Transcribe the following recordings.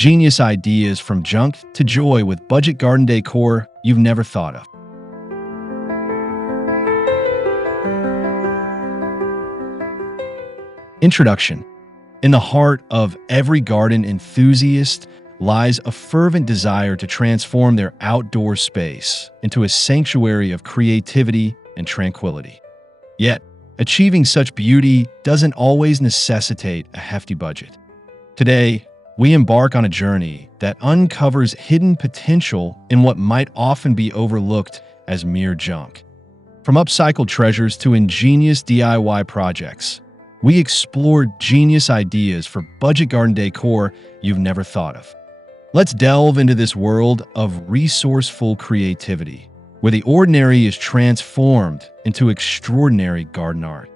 Genius ideas from junk to joy with budget garden decor you've never thought of. Introduction. In the heart of every garden enthusiast lies a fervent desire to transform their outdoor space into a sanctuary of creativity and tranquility. Yet, achieving such beauty doesn't always necessitate a hefty budget. Today, we embark on a journey that uncovers hidden potential in what might often be overlooked as mere junk. From upcycled treasures to ingenious DIY projects, we explore genius ideas for budget garden decor you've never thought of. Let's delve into this world of resourceful creativity, where the ordinary is transformed into extraordinary garden art.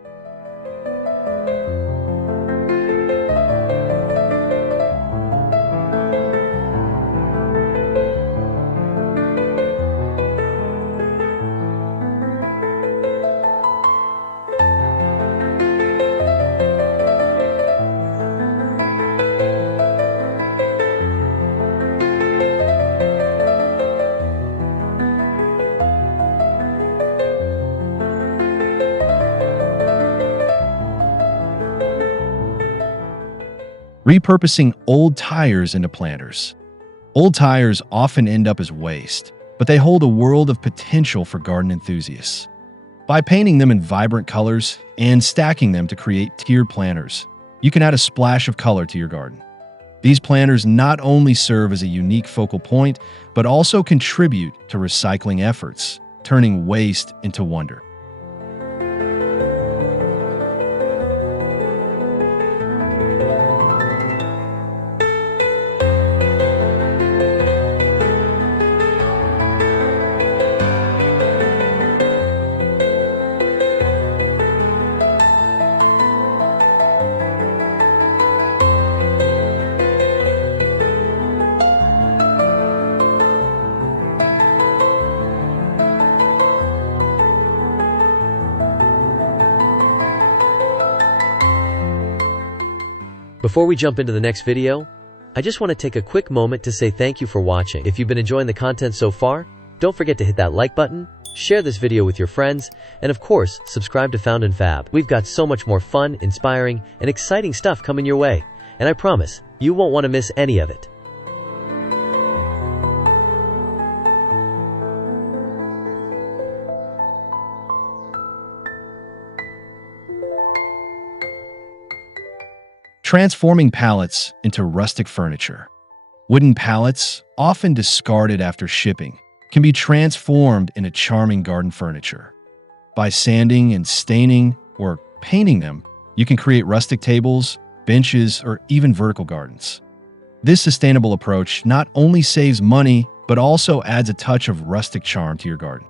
Repurposing old tires into planters. Old tires often end up as waste, but they hold a world of potential for garden enthusiasts. By painting them in vibrant colors and stacking them to create tiered planters, you can add a splash of color to your garden. These planters not only serve as a unique focal point, but also contribute to recycling efforts, turning waste into wonder. Before we jump into the next video, I just want to take a quick moment to say thank you for watching. If you've been enjoying the content so far, don't forget to hit that like button, share this video with your friends, and of course, subscribe to Found and Fab. We've got so much more fun, inspiring, and exciting stuff coming your way, and I promise, you won't want to miss any of it. Transforming pallets into rustic furniture. Wooden pallets, often discarded after shipping, can be transformed into charming garden furniture. By sanding and staining or painting them, you can create rustic tables, benches, or even vertical gardens. This sustainable approach not only saves money, but also adds a touch of rustic charm to your garden.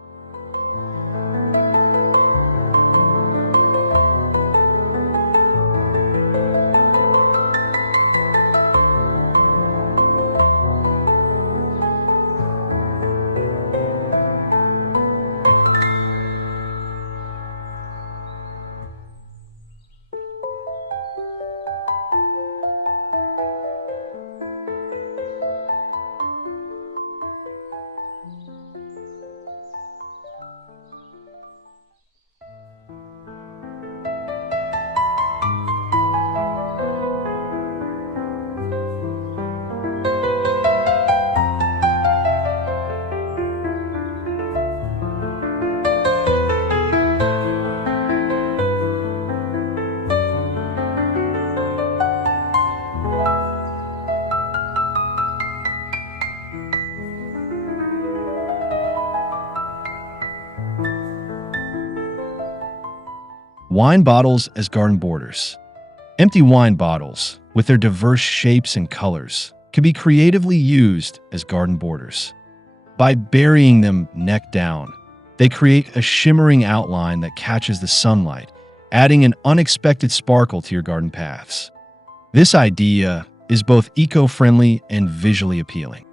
Wine bottles as garden borders. Empty wine bottles, with their diverse shapes and colors, can be creatively used as garden borders. By burying them neck down, they create a shimmering outline that catches the sunlight, adding an unexpected sparkle to your garden paths. This idea is both eco-friendly and visually appealing.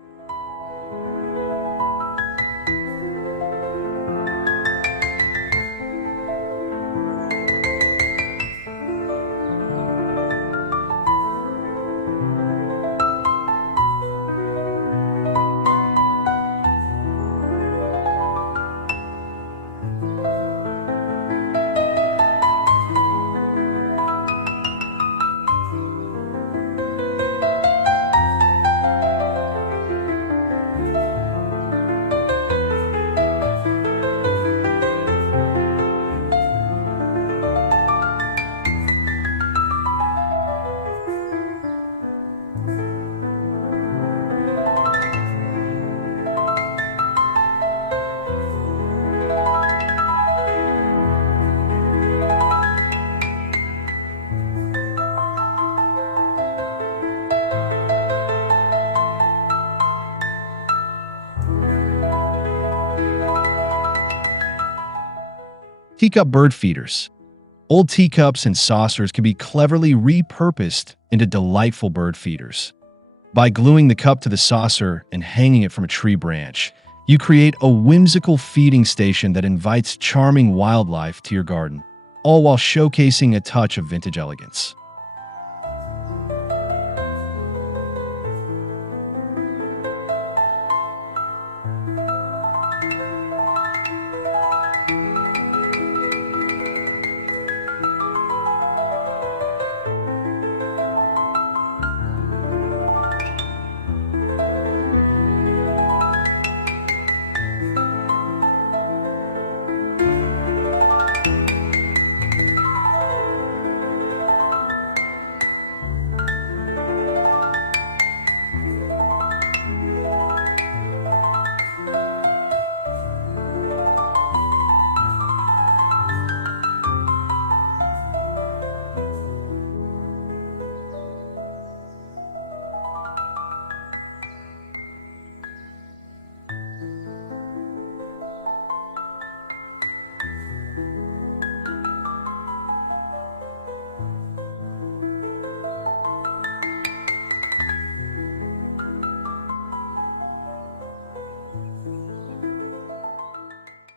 Teacup bird feeders. Old teacups and saucers can be cleverly repurposed into delightful bird feeders. By gluing the cup to the saucer and hanging it from a tree branch, you create a whimsical feeding station that invites charming wildlife to your garden, all while showcasing a touch of vintage elegance.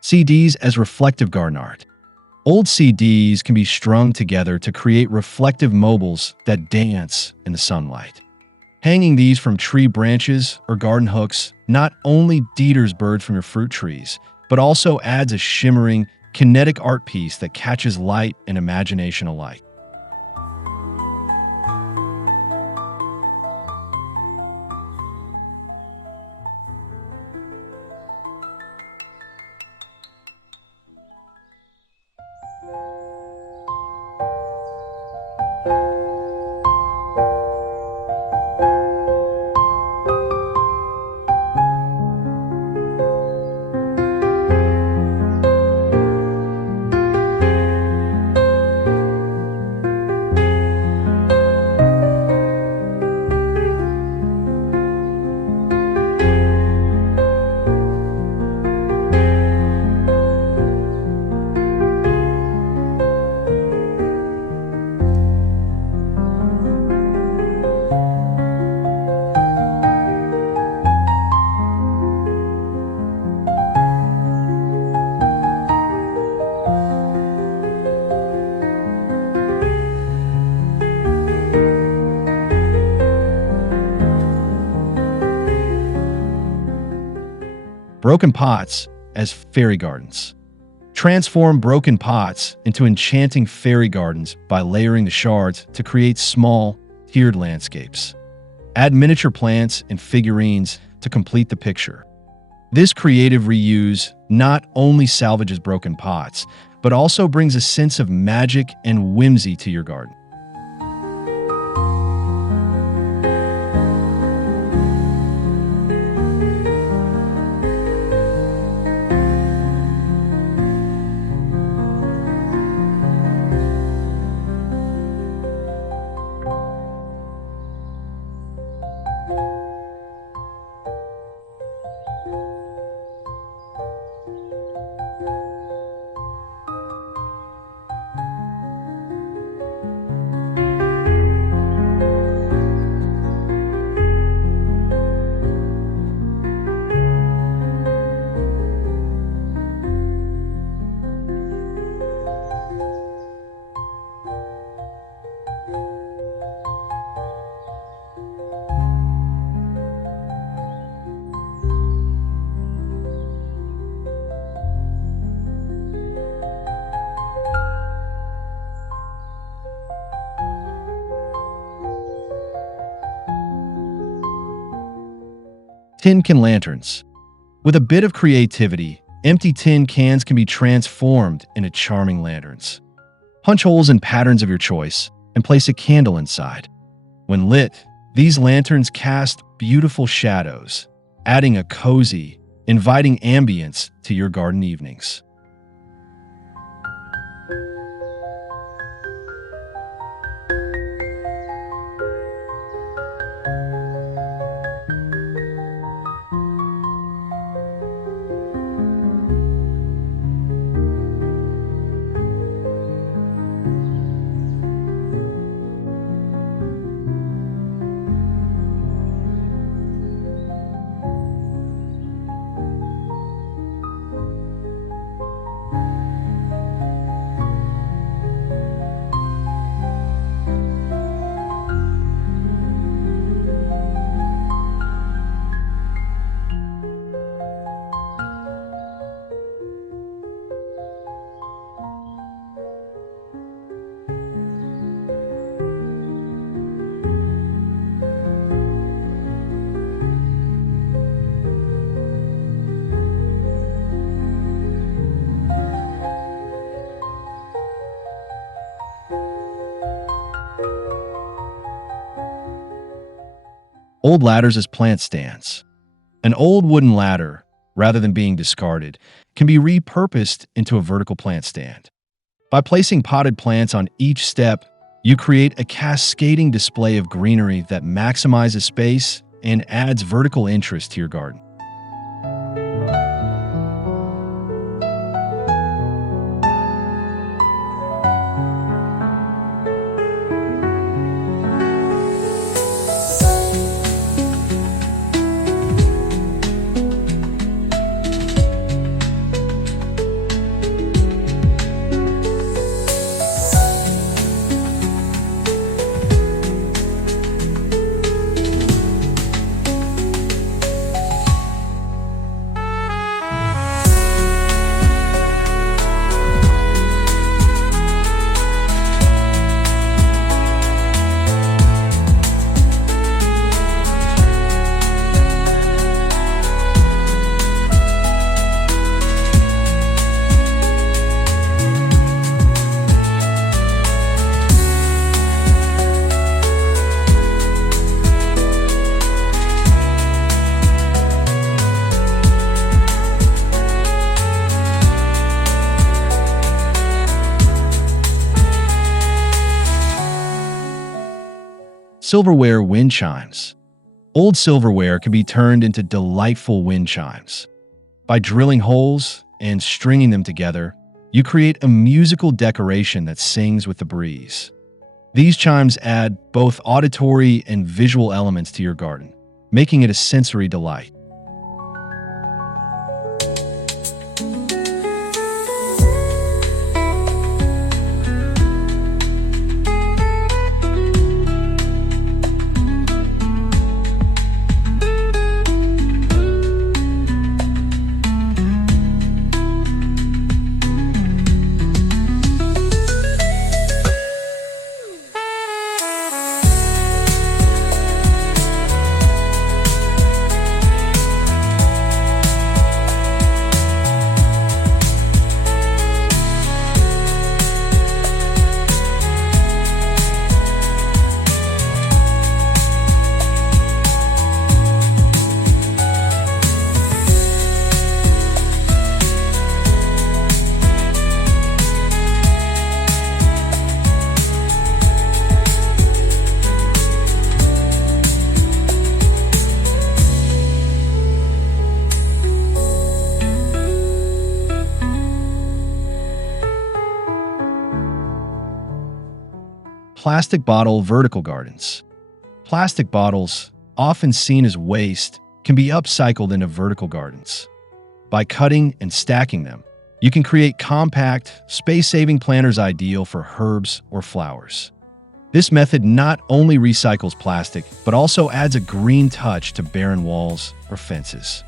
CDs as reflective garden art. Old CDs can be strung together to create reflective mobiles that dance in the sunlight. Hanging these from tree branches or garden hooks not only deters birds from your fruit trees, but also adds a shimmering, kinetic art piece that catches light and imagination alike. Broken pots as fairy gardens. Transform broken pots into enchanting fairy gardens by layering the shards to create small, tiered landscapes. Add miniature plants and figurines to complete the picture. This creative reuse not only salvages broken pots, but also brings a sense of magic and whimsy to your garden. Tin can lanterns. With a bit of creativity, empty tin cans can be transformed into charming lanterns. Punch holes in patterns of your choice and place a candle inside. When lit, these lanterns cast beautiful shadows, adding a cozy, inviting ambience to your garden evenings. Old ladders as plant stands. An old wooden ladder, rather than being discarded, can be repurposed into a vertical plant stand. By placing potted plants on each step, you create a cascading display of greenery that maximizes space and adds vertical interest to your garden. Silverware wind chimes. Old silverware can be turned into delightful wind chimes. By drilling holes and stringing them together, you create a musical decoration that sings with the breeze. These chimes add both auditory and visual elements to your garden, making it a sensory delight. Plastic bottle vertical gardens. Plastic bottles, often seen as waste, can be upcycled into vertical gardens. By cutting and stacking them, you can create compact, space-saving planters ideal for herbs or flowers. This method not only recycles plastic, but also adds a green touch to barren walls or fences.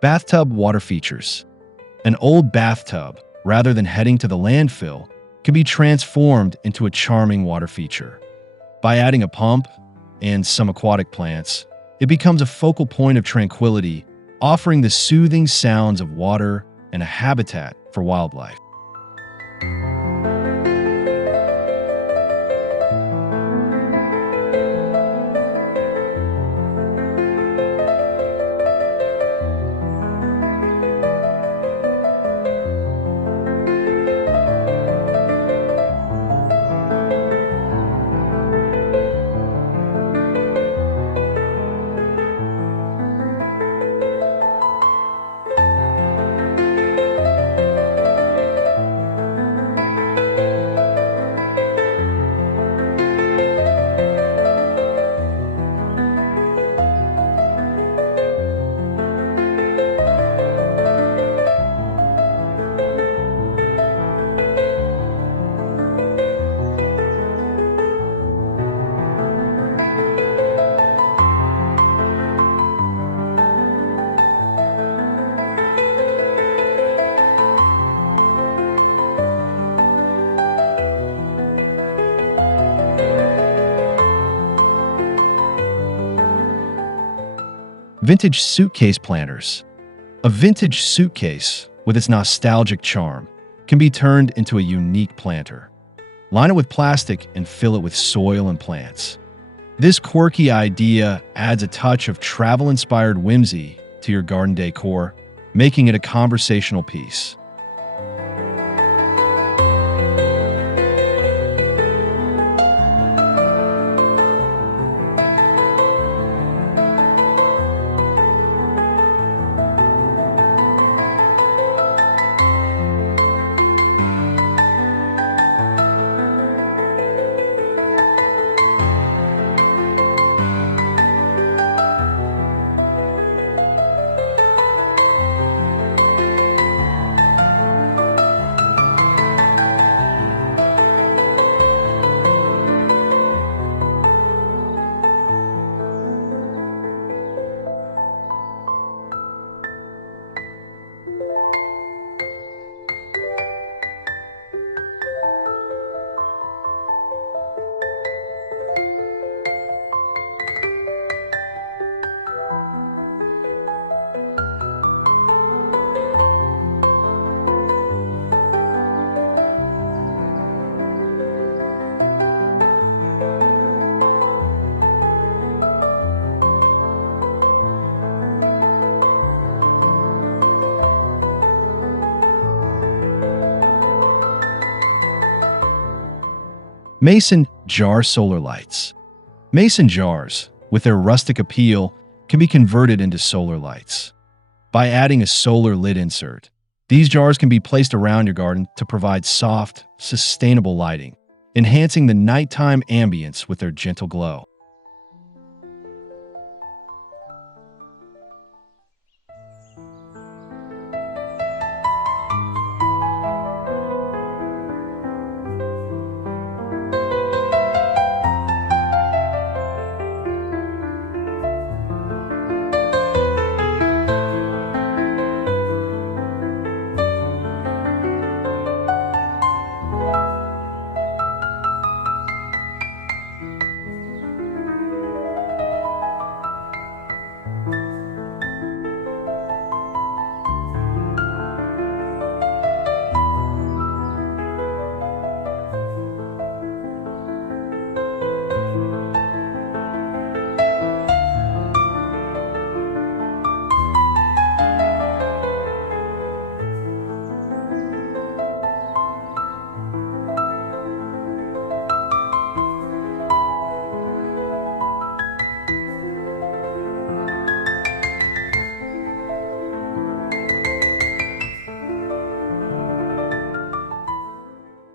Bathtub water features. An old bathtub, rather than heading to the landfill, can be transformed into a charming water feature. By adding a pump and some aquatic plants, it becomes a focal point of tranquility, offering the soothing sounds of water and a habitat for wildlife. Vintage suitcase planters. A vintage suitcase, with its nostalgic charm, can be turned into a unique planter. Line it with plastic and fill it with soil and plants. This quirky idea adds a touch of travel-inspired whimsy to your garden decor, making it a conversational piece. Mason jar solar lights. Mason jars, with their rustic appeal, can be converted into solar lights. By adding a solar lid insert, these jars can be placed around your garden to provide soft, sustainable lighting, enhancing the nighttime ambience with their gentle glow.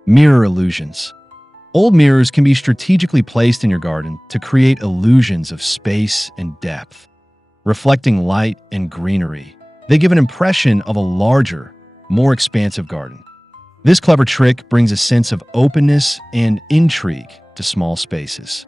Mirror illusions. Old mirrors can be strategically placed in your garden to create illusions of space and depth. Reflecting light and greenery, they give an impression of a larger, more expansive garden. This clever trick brings a sense of openness and intrigue to small spaces.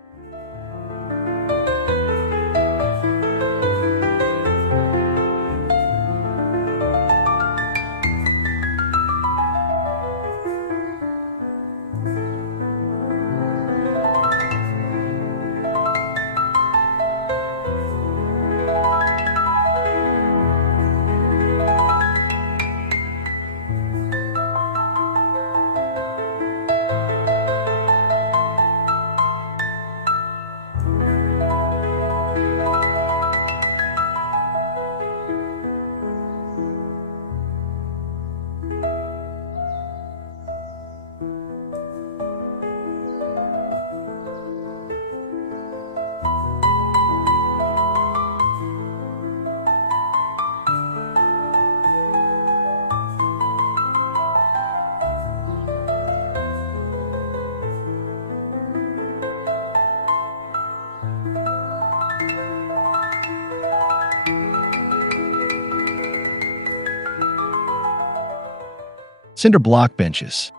Cinder block benches.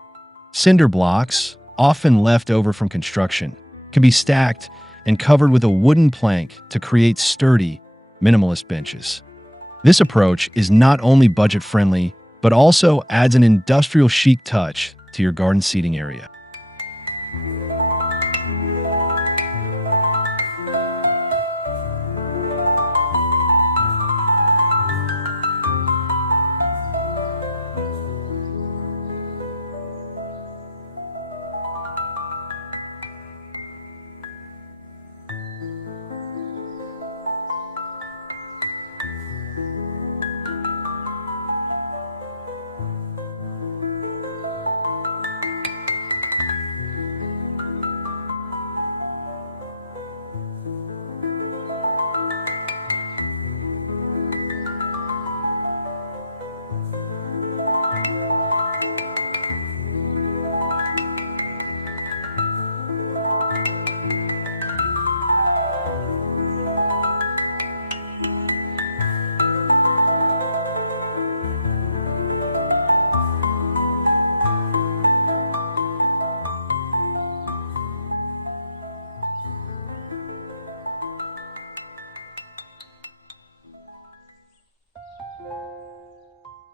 Cinder blocks, often left over from construction, can be stacked and covered with a wooden plank to create sturdy, minimalist benches. This approach is not only budget-friendly, but also adds an industrial chic touch to your garden seating area.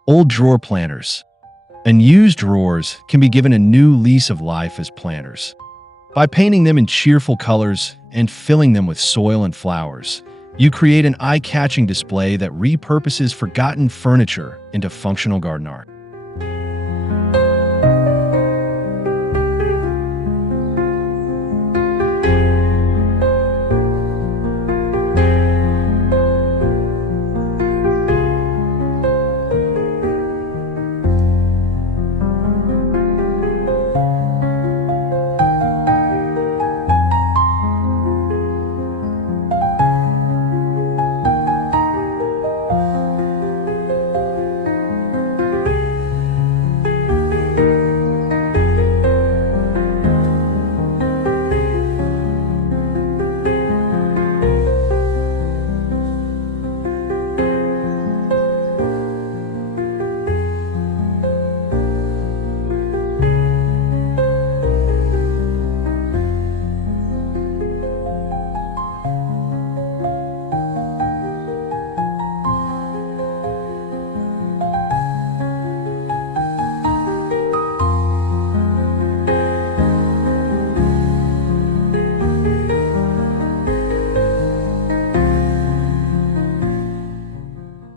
Old drawer planters. Unused drawers can be given a new lease of life as planters. By painting them in cheerful colors and filling them with soil and flowers, you create an eye-catching display that repurposes forgotten furniture into functional garden art.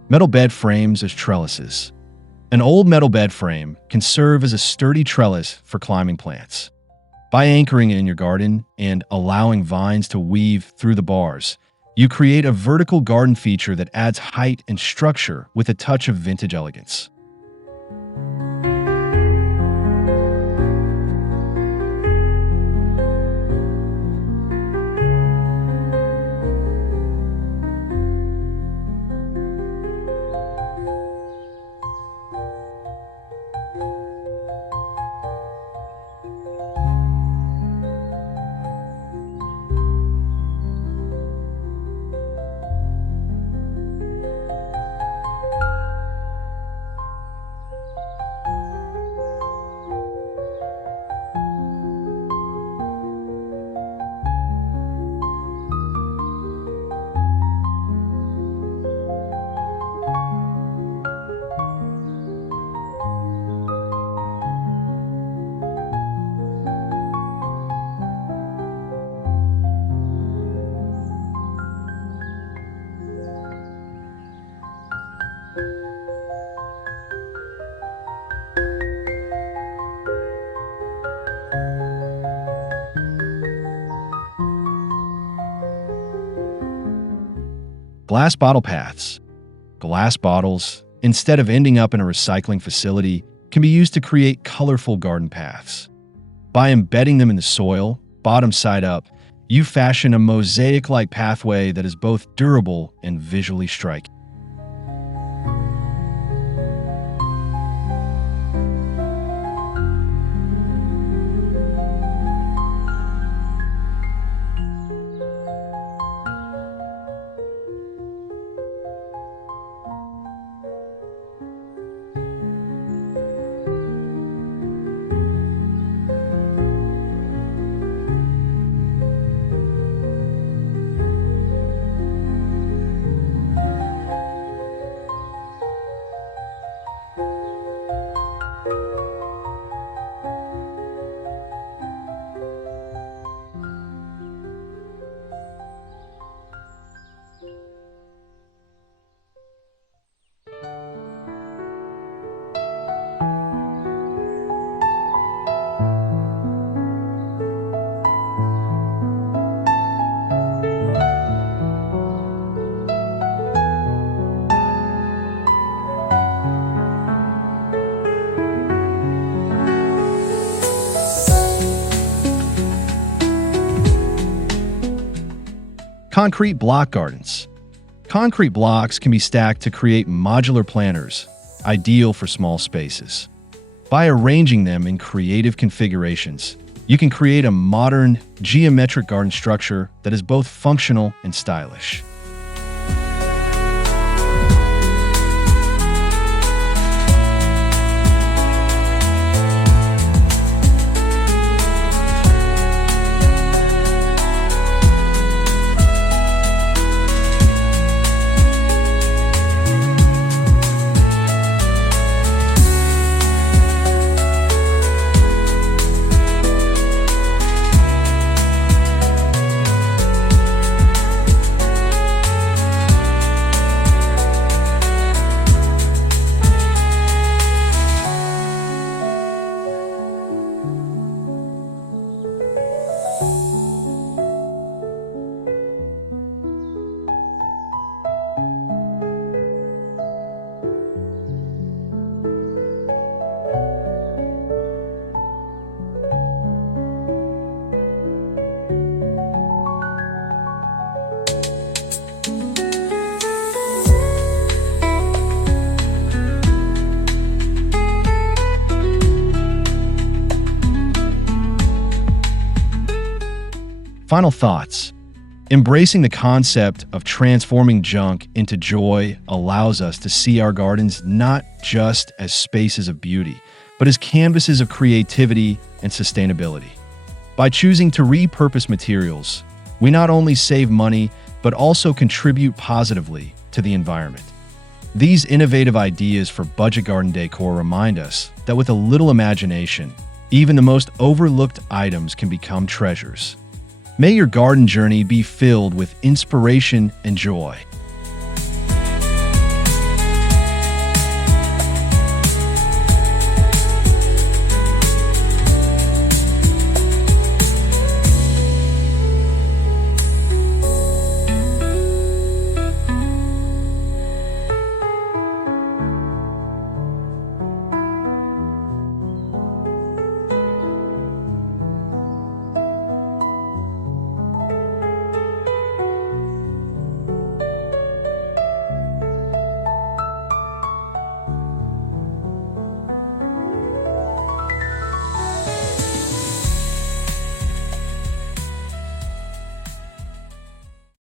Metal bed frames as trellises. An old metal bed frame can serve as a sturdy trellis for climbing plants. By anchoring it in your garden and allowing vines to weave through the bars, you create a vertical garden feature that adds height and structure with a touch of vintage elegance. Glass bottle paths. Glass bottles, instead of ending up in a recycling facility, can be used to create colorful garden paths. By embedding them in the soil, bottom side up, you fashion a mosaic-like pathway that is both durable and visually striking. Concrete block gardens. Concrete blocks can be stacked to create modular planters, ideal for small spaces. By arranging them in creative configurations, you can create a modern, geometric garden structure that is both functional and stylish. Final thoughts. Embracing the concept of transforming junk into joy allows us to see our gardens not just as spaces of beauty, but as canvases of creativity and sustainability. By choosing to repurpose materials, we not only save money, but also contribute positively to the environment. These innovative ideas for budget garden decor remind us that with a little imagination, even the most overlooked items can become treasures. May your garden journey be filled with inspiration and joy.